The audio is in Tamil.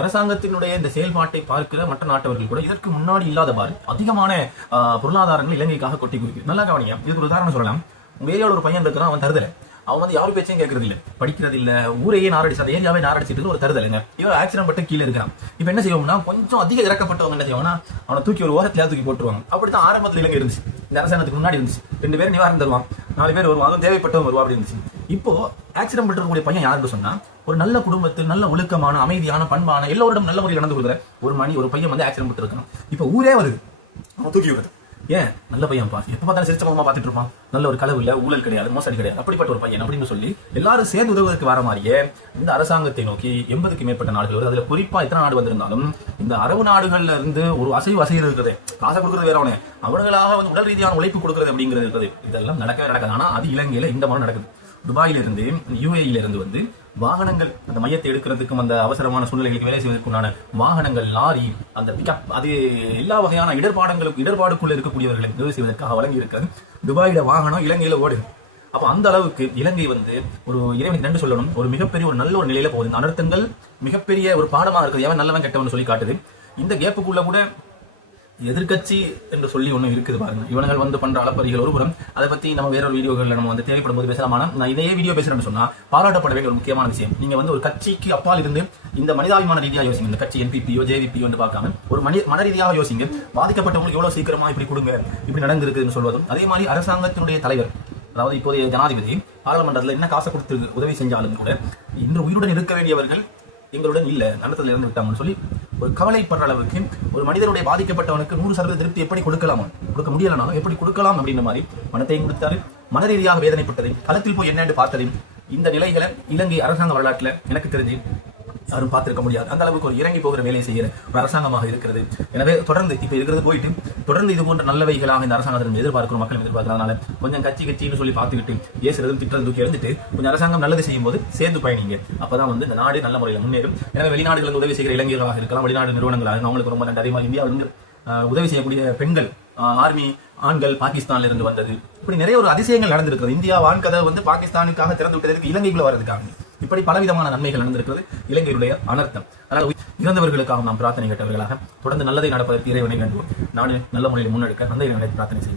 அரசாங்கத்தினுடைய இந்த செயல்பாட்டை பார்க்கிற மற்ற நாட்டவர்கள் கூட இதற்கு முன்னாடி இல்லாதவாறு அதிகமான பொருளாதாரங்கள் இலங்கைக்காக கொட்டி குவிக்கும். நல்லா கவனிங்க, இதுக்கு ஒரு உதாரணம் சொல்லலாம். உங்க ஏரியாவில் ஒரு பையன் இருக்கிறான், அவன் தருதலை, அவன் வந்து யாரும் பேச்சையும் கேட்கறது இல்ல, படிக்கிறது இல்ல, ஊரையே நாரடிச்சு அந்த ஏரியாவே நாரடிச்சிட்டு ஒரு தருதலைங்க. இவன் ஆக்சிடென்ட் பட்டு கீழே இருக்கான். இப்ப என்ன செய்வோம்னா, கொஞ்சம் அதிக இறக்கப்பட்டவங்க என்ன செய்வாங்கன்னா அவனை தூக்கி ஒரு ஓரத்திலே தூக்கி போட்டுருவாங்க. அப்படித்தான் ஆரம்பத்தில் இலங்கை இருந்துச்சு. இந்த அரசாங்கத்துக்கு முன்னாடி இருந்துச்சு. 2 பேர் நிவாரணம் தருவான், 4 பேர் வருவான், அதுவும் தேவைப்பட்டவங்க வருவா அப்படி இருந்துச்சு. இப்போ ஆக்சிடென்ட் பண்றக்கூடிய பையன் யாருன்னு சொன்னா, ஒரு நல்ல குடும்பத்தில் நல்ல ஒழுக்கமான அமைதியான பண்பான எல்லோரிடம் நல்ல முறையில் நடந்து கொள்கிற ஒரு பையன் வந்து ஆக்சிடென்ட் பட்டு இருக்கான். இப்போ ஊரே வருது, அவன் தூக்கி வருது. ஏன்? நல்ல பையன் பா, எப்ப பார்த்தாலும் சிரிச்ச முகமா பார்த்துட்டு இருப்பான், நல்ல ஒரு களவு இல்ல, ஊழல் கிடையாது, மோசடி கிடையாது, அப்படிப்பட்ட ஒரு பையன் அப்படின்னு சொல்லி எல்லாரும் சேர்ந்து உதவுவதற்கு வர மாதிரியே இந்த அரசாங்கத்தை நோக்கி 80க்கு மேற்பட்ட நாடுகள், அதுல குறிப்பா எத்தனை நாடு வந்திருந்தாலும் இந்த அரபு நாடுகள்ல இருந்து ஒரு அசைவு இருக்குது. காசை கொடுக்கறது வேற, அவர்களாக வந்து உடல் ரீதியான உழைப்பு கொடுக்கறது அப்படிங்கிறது இருக்குது. இதெல்லாம் நடக்கவே நடக்காது. ஆனா அது இலங்கையில இந்த மாதிரி நடக்குது. துபாயில இருந்து UAE இருந்து வந்து வாகனங்கள், அந்த மையத்தை எடுக்கிறதுக்கும் அந்த அவசரமான சூழ்நிலைகளுக்கு வேலை செய்வதற்குண்டான வாகனங்கள், லாரி, அந்த பிக்கப், அது எல்லா வகையான இடர்பாடுக்குள்ள இருக்கக்கூடியவர்களை உதவி செய்வதற்காக வழங்கி இருக்கிறது. துபாயில வாகனம் இலங்கையில ஓடுது. அப்ப அந்த அளவுக்கு இலங்கை வந்து ஒரு இறைவனுக்கு நன்றி சொல்லணும், ஒரு மிகப்பெரிய ஒரு நல்ல ஒரு நிலையில போகுது. இந்த அனர்த்தங்கள் மிகப்பெரிய ஒரு பாடமாக இருக்குது. எவன் நல்லவன் கெட்டவன் சொல்லி காட்டுது. இந்த கேப்புக்குள்ள கூட எதிர்கட்சி என்று சொல்லி ஒண்ணு இருக்குது பாருங்க. இவர்கள் வந்து பண்ற அளப்பறிகள் ஒரு புறம், அதை பத்தி நம்ம வேற ஒரு வீடியோகள் நம்ம வந்து தேவைப்படும் போது பேசலாம். நான் இதே வீடியோ பேசுறேன்னு சொன்னா பாராட்டப்பட வேண்டிய ஒரு முக்கியமான விஷயம், நீங்க வந்து ஒரு கட்சிக்கு அப்பால் இருந்து இந்த மனிதாபிமான ரீதியாக யோசிங்க. இந்த கட்சி NPPயோ JVPயோ என்று பார்க்காம ஒரு மன ரீதியாக யோசிங்க. பாதிக்கப்பட்டவங்களுக்கு எவ்வளவு சீக்கிரமா இப்படி கொடுங்க, இப்படி நடந்திருக்குன்னு சொல்வதும், அதே மாதிரி அரசாங்கத்தினுடைய தலைவர், அதாவது இப்போதைய ஜனாதிபதி பாராளுமன்றத்தில் என்ன காசை கொடுத்து உதவி செஞ்சாலும் கூட இன்று உயிருடன் இருக்க வேண்டியவர்கள் எங்களுடன் இல்ல, நடத்தல இருந்து விட்டாங்கன்னு சொல்லி ஒரு கவலைப்படுற அளவுக்கு ஒரு மனிதனுடைய பாதிக்கப்பட்டவனுக்கு 100% திருப்தி எப்படி கொடுக்கலாம், கொடுக்க முடியலனாலும் எப்படி கொடுக்கலாம் அப்படின்ற மாதிரி பணத்தையும் கொடுத்தாரு. மன ரீதியாக வேதனைப்பட்டதை, களத்தில் போய் என்னன்னு பார்த்ததையும், இந்த நிலைகளை இலங்கை அரசாங்க வரலாற்றுல எனக்கு தெரிஞ்சு யாரும் பார்த்திருக்க முடியாது. அந்த அளவுக்கு ஒரு இறங்கி போகிற வேலையை செய்கிற ஒரு அரசாங்கமாக இருக்கிறது. எனவே தொடர்ந்து இப்ப இருக்கிறது போயிட்டு தொடர்ந்து இது போன்ற நல்லவைகளாக இந்த அரசாங்கத்தின் எதிர்பார்க்கிறோம், மக்களும் எதிர்பார்க்கிறதுனால கொஞ்சம் கட்சின்னு சொல்லி பார்த்துக்கிட்டு ஏசுறதும் திட்டம் தூக்கி எழுந்துட்டு கொஞ்சம் அரசாங்கம் நல்லது செய்யும் போது சேர்ந்து பயணிங்க. அப்பதான் வந்து இந்த நாடு நல்ல முறையில் முன்னேறும். எனவே வெளிநாடுகளுக்கு உதவி செய்கிற இளைஞர்களாக இருக்கலாம், வெளிநாடு நிறுவனங்களாக, அவங்களுக்கு ரொம்ப நன்றி. இந்தியாவில் உதவி செய்யக்கூடிய பெண்கள், ஆர்மி ஆண்கள் பாகிஸ்தான்ல இருந்து வந்தது, இப்படி நிறைய ஒரு அதிசயங்கள் நடந்திருக்கிறது. இந்தியா வான் கதை வந்து பாகிஸ்தானுக்காக திறந்து விட்டதற்கு இலங்கைக்குள்ள வரதுக்காக இப்படி பலவிதமான நன்மைகள் நடந்திருக்கிறது. இலங்கையுடைய அனர்த்தம். அதனால் இறந்தவர்களுக்காக நாம் பிரார்த்தனை கேட்டவர்களாக தொடர்ந்து நல்லதை நடப்பதற்கு இறைவனை வேண்டுவோம். நாடு நல்ல முறையில் முன்னெடுக்க அந்த இறைவனை பிரார்த்தனை செய்வோம்.